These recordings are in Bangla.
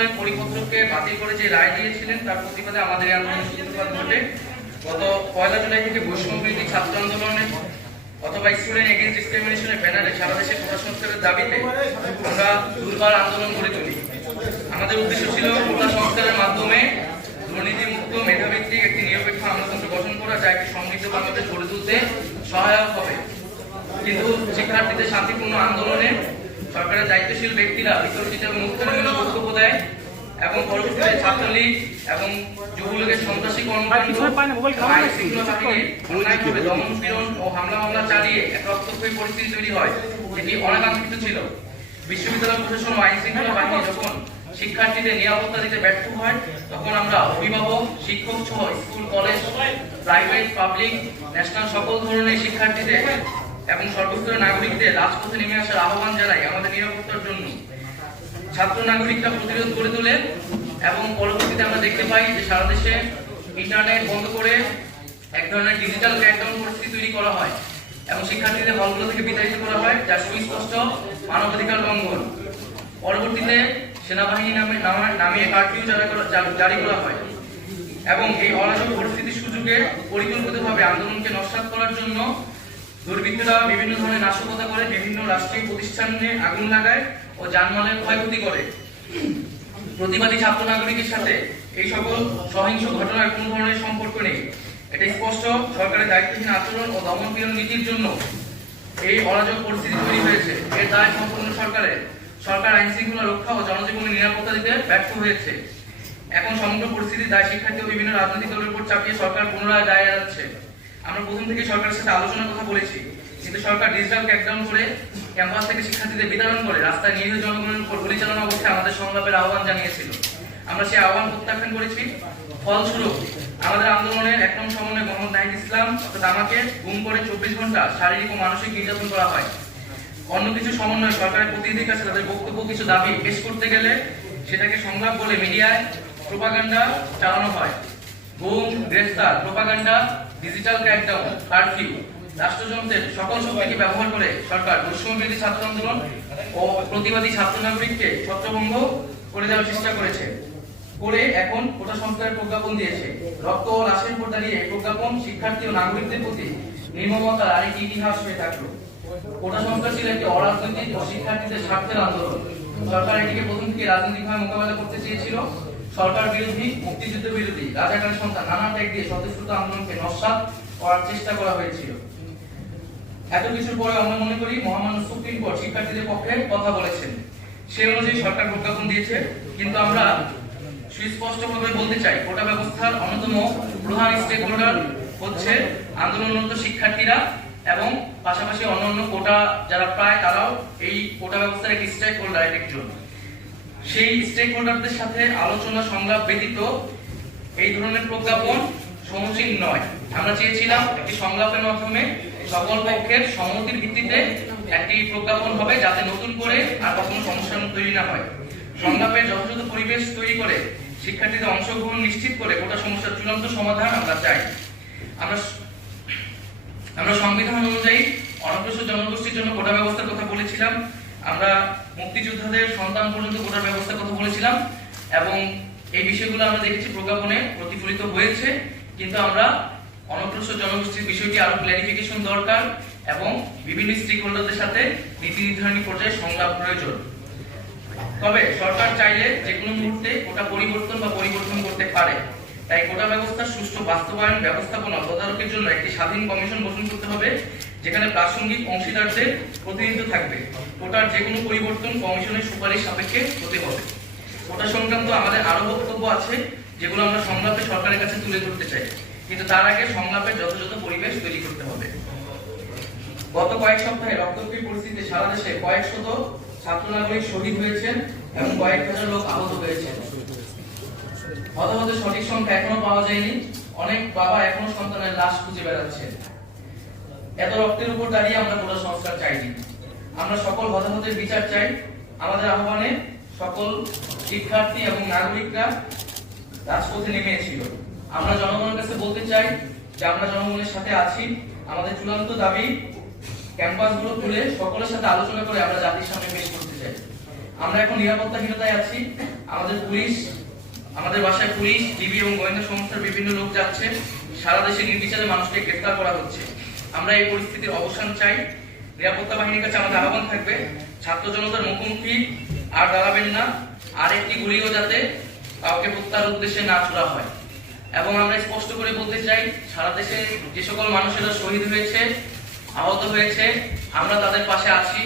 সালের পরিপত্রকে বাতিল করে যে রায় দিয়েছিলেন, তার প্রতিবাদে আমাদের এই আন্দোলনের সূত্রপাত ঘটে। গত পয়লা জুলাই থেকে বৈষম্যবৃদ্ধি ছাত্র আন্দোলনে অথবা স্টুডেন্ট এগেন্স্ট ডিসক্রিমিনেশনের ব্যানারে সারা দেশে সংস্কারের দাবিতে আমরা দুর্বার আন্দোলন গড়ে তুলি। আমাদের উদ্দেশ্য ছিল কোটা সংস্কারের মাধ্যমে দুর্নীতিমুক্ত, মেধাভিত্তিক একটি নিরপেক্ষ আমলাতন্ত্র গঠন করা, যা একটি সমৃদ্ধ বাংলাদেশ গড়ে তুলতে সহায়ক হবে। কিন্তু শিক্ষার্থীদের শান্তিপূর্ণ আন্দোলনে সরকারের দায়িত্বশীল ব্যক্তিরা বিতর্কিত এবং উত্তরণমূলক বক্তব্য দেয় এবং পরবর্তীতে ছাত্রলীগ এবং যুবলীগের সন্ত্রাসী কর্মকাণ্ড আইন শৃঙ্খলা বাহিনী অন্যায়ভাবে দমন পীড়ন ও হামলা মামলা চালিয়ে এক রক্তক্ষয়ী পরিস্থিতি তৈরি হয় যেটি অনাকাঙ্ক্ষিত ছিল। বিশ্ববিদ্যালয় প্রশাসন ও আইন শৃঙ্খলা বাহিনী যখন শিক্ষার্থীদের নিরাপত্তা দিতে ব্যর্থ হয় তখন আমরা অভিভাবক শিক্ষক সহ school college private public national সকল ধরনের শিক্ষার্থীদের এবং সর্বস্তরের নাগরিকদের রাজপথে নেমে আসার আহ্বান জানাই আমাদের নিরাপত্তার জন্য। ছাত্র নাগরিকরা প্রতিরোধ করে তোলে এবং পরবর্তীতে আমরা দেখতে পাই যে সারা দেশে ইন্টারনেট বন্ধ করে এক ধরনের ডিজিটাল ক্র্যাকডাউন পরিস্থিতি তৈরি করা হয় এবং শিক্ষার্থীদের হলগুলো থেকে বিতাড়িত করা হয়, যা সুস্পষ্ট মানবাধিকার লঙ্ঘন। পরবর্তীতে সেনাবাহিনী নামে নামা- নামিয়ে কারফিউ জারি করা- জারি করা হয় এবং এই অরাজক পরিস্থিতির সুযোগে পরিকল্পিতভাবে আন্দোলনকে নস্বাত করার জন্য দুর্বৃত্তরা বিভিন্ন ধরনের নাশকতা করে, বিভিন্ন রাষ্ট্রীয় প্রতিষ্ঠানে আগুন লাগায় ও যানমালের ক্ষয়ক্ষতি করে। প্রতিবাদী ছাত্র নাগরিকের সাথে এই সকল সহিংস ঘটনার কোনো ধরনের সম্পর্ক নেই। এটা স্পষ্ট, সরকারের দায়িত্বহীন আচরণ ও দমনপীড়ন নীতির জন্য এই অরাজক পরিস্থিতি তৈরি হয়েছে। এর দায় সম্পূর্ণ সরকারের। সরকার আইন শৃঙ্খলা রক্ষা ও জনজীবনের নিরাপত্তা দিতে ব্যর্থ হয়েছে। এখন সমগ্র পরিস্থিতির দায় শিক্ষার্থী ও বিভিন্ন রাজনৈতিক দলের উপর চাপিয়ে সরকার পুনরায় দায় এড়াচ্ছে। আমরা প্রথম থেকে সরকারের সাথে আলোচনার কথা বলেছি। কিন্তু সরকার ডিজিটাল ক্র্যাকডাউন করে ক্যাম্পাস থেকে শিক্ষার্থীদের বিতরণ করে রাস্তায় নিরীহ জনগণের উপর গুলি চালানো অবস্থায় আমাদের সংলাপের আহ্বান জানিয়েছিল। আমরা সেই আহ্বান প্রত্যাখ্যান করেছি। ফলস্বরূপ, আমাদের আন্দোলনের এক নম্বর সমন্বয় মোহাম্মদ নাহিদ ইসলাম অর্থাৎ আমাকে গুম করে চব্বিশ ঘণ্টা শারীরিক ও মানসিক নির্যাতন করা হয়। অন্য কিছু সমন্বয় সরকারের প্রতিনিধির কাছে তাদের বক্তব্য কিছু দাবি পেশ করতে গেলে সেটাকে সংলাপ বলে মিডিয়ায় প্রোপাগান্ডা চালানো হয়। গুম, গ্রেফতার প্রোপাগান্ডা ডিজিটাল ক্র্যাকডাউন কারফিউ রাষ্ট্রযন্ত্রের সকল শক্তিকে ব্যবহার করে সরকার বৈষম্যবিরোধী ছাত্র আন্দোলন ও প্রতিবাদী ছাত্র নাগরিককে ছত্রভঙ্গ করে দেওয়ার চেষ্টা করেছে। করে এখন কোটা সংস্কারের প্রজ্ঞাপন দিয়েছে। রক্ত ও লাশের উপর দাঁড়িয়ে প্রজ্ঞাপন শিক্ষার্থী ও নাগরিকদের প্রতি নির্মমতার আরেক ইতিহাস হয়ে থাকল। কোটা সংস্কার ছিল একটি অরাজনৈতিক ও শিক্ষার্থীদের স্বার্থের আন্দোলন। সরকার এটিকে প্রথম থেকে রাজনৈতিকভাবে মোকাবেলা করতে চেয়েছিল। সরকার বিরোধী, মুক্তিযুদ্ধ বিরোধী, রাজাকার সন্তান, নানা ত্যাগ দিয়ে স্বতঃস্ফূর্ত আন্দোলনকে নস্বাত করার চেষ্টা করা হয়েছিল। এত কিছুর পরে আমরা মনে করি মহামান্য সুপ্রিম কোর্ট শিক্ষার্থীদের পক্ষে কথা বলেছেন। সেই অনুযায়ী সরকার প্রজ্ঞাপন দিয়েছে। কিন্তু আমরা সুস্পষ্টভাবে বলতে চাই, কোটা ব্যবস্থার অন্যতম প্রধান স্টেক হোল্ডার হচ্ছে আন্দোলনরত শিক্ষার্থীরা এবং পাশাপাশি অন্যান্য কোটা যারা প্রায় তারাও এই কোটা ব্যবস্থার একটি স্টেক হোল্ডার একজন। সেই স্টেক হোল্ডারদের সাথে আলোচনা সংলাপ ব্যতীত এই ধরনের প্রজ্ঞাপন সমীচীন নয়। আমরা চেয়েছিলাম একটি সংলাপের মাধ্যমে সকল পক্ষের সম্মতির ভিত্তিতে একটি প্রজ্ঞাপন হবে যাতে নতুন করে আর কখনো সমস্যা তৈরি না হয়। সংলাপের যথাযথ পরিবেশ তৈরি করে শিক্ষার্থীদের অংশগ্রহণ নিশ্চিত করে গোটা সমস্যার চূড়ান্ত সমাধান আমরা চাই। আমরা আমরা সংবিধান অনুযায়ী অনগ্রসর জনগোষ্ঠীর জন্য কোটা ব্যবস্থার কথা বলেছিলাম। আমরা মুক্তিযোদ্ধাদের সন্তান পর্যন্ত কোটার ব্যবস্থার কথা বলেছিলাম এবং এই বিষয়গুলো আমরা দেখেছি প্রজ্ঞাপনে প্রতিফলিত হয়েছে, কিন্তু আমরা অনগ্রসর জনগোষ্ঠীর বিষয়টি আরও ক্ল্যারিফিকেশন দরকার এবং বিভিন্ন স্টেক হোল্ডারদের সাথে নীতি নির্ধারণী পর্যায়ে সংলাপ প্রয়োজন। তবে সরকার চাইলে যে কোনো মুহূর্তে কোটা পরিবর্তন বা পরিবর্তন করতে পারে। তাই কোটা ব্যবস্থার সুষ্ঠু বাস্তবায়ন, ব্যবস্থাপনা, তদারকির জন্য একটি স্বাধীন কমিশন গঠন করতে হবে। যেখানে প্রাসঙ্গিক অংশীদারদের প্রতিনিধিত্ব থাকবে। কোটার যে কোনো পরিবর্তন কমিশনের সুপারিশ সাপেক্ষে হতে হবে। কোটা সংক্রান্ত আমাদের আরও বক্তব্য আছে, যেগুলো আমরা সংলাপে সরকারের কাছে তুলে ধরতে চাই। কিন্তু তার আগে সংলাপের যথাযথ পরিবেশ তৈরি করতে হবে। গত কয়েক সপ্তাহে রক্তক্ষয়ী পরিস্থিতিতে সারা দেশে কয়েক শত ছাত্র নাগরিক শহীদ হয়েছেন এবং কয়েক হাজার লোক আহত হয়েছেন। হতাহতের সঠিক সংখ্যা এখনও পাওয়া যায়নি। অনেক বাবা এখনও সন্তানের লাশ খুঁজে বেড়াচ্ছে এত রক্তের উপর দাঁড়িয়ে আমরা কোনো সংস্কার চাইনি। আমরা সকল হতাহতের বিচার চাই। আমাদের আহ্বানে সকল শিক্ষার্থী এবং নাগরিকরা রাজপথে নেমেছিল আমরা জনগণের কাছে বলতে চাই যে আমরা জনগণের সাথে আছি। আমাদের চূড়ান্ত দাবি ক্যাম্পাসগুলো তুলে সকলের সাথে আলোচনা করে আমরা জাতির সামনে পেশ করতে চাই। আমরা এখন নিরাপত্তাহীনতায় আছি। আমাদের পুলিশ, আমাদের বাসায় পুলিশ, ডিবি এবং গোয়েন্দা সংস্থার বিভিন্ন লোক যাচ্ছে। সারা দেশে নির্বিচারে মানুষকে গ্রেফতার করা হচ্ছে। আমরা এই পরিস্থিতির অবসান চাই। নিরাপত্তা বাহিনীর কাছে আমাদের আহ্বান থাকবে। ছাত্র জনতার মুখোমুখি আর দাঁড়াবেন না। আর একটি গুলিও যাতে কাউকে হত্যার উদ্দেশ্যে না ছোড়া হয়। এবং আমরা স্পষ্ট করে বলতে চাই, সারা দেশে যে সকল মানুষেরা শহীদ হয়েছে, আহত হয়েছে, আমরা তাদের পাশে আছি।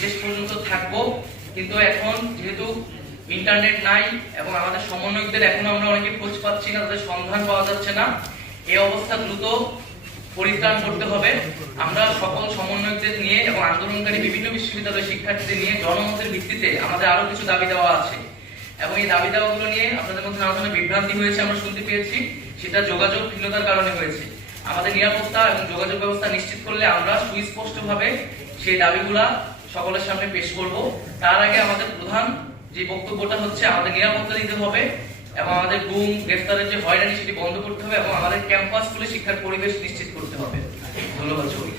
শেষ পর্যন্ত থাকব। কিন্তু এখন যেহেতু ইন্টারনেট নাই এবং আমাদের সমন্বয়কদের এখন আমরা অনেকে খোঁজ পাচ্ছি না, তাদের সন্ধান পাওয়া যাচ্ছে না, এই অবস্থা দ্রুত পরিত্রাণ করতে হবে। আমরা সকল সমন্বয়কদের নিয়ে এবং আন্দোলনকারী বিভিন্ন বিশ্ববিদ্যালয়ের শিক্ষার্থীদের নিয়ে জনমতের ভিত্তিতে আমাদের আরও কিছু দাবি দেওয়া আছে। এবং এই দাবি দেওয়াগুলো নিয়ে আপনাদের মধ্যে নানা ধরনের বিভ্রান্তি হয়েছে আমরা শুনতে পেয়েছি। সেটা যোগাযোগ ভিন্নতার কারণে হয়েছে। আমাদের নিরাপত্তা এবং যোগাযোগ ব্যবস্থা নিশ্চিত করলে আমরা সুস্পষ্টভাবে সেই দাবিগুলা সকলের সামনে পেশ করব। তার আগে আমাদের প্রধান যে বক্তব্যটা হচ্ছে, আমাদের নিরাপত্তা দিতে হবে এবং আমাদের গুম, গ্রেফতারের যে হয়রানি সেটি বন্ধ করতে হবে এবং আমাদের ক্যাম্পাস খুলে শিক্ষার পরিবেশ নিশ্চিত ধন্যবাদ সবাইকে।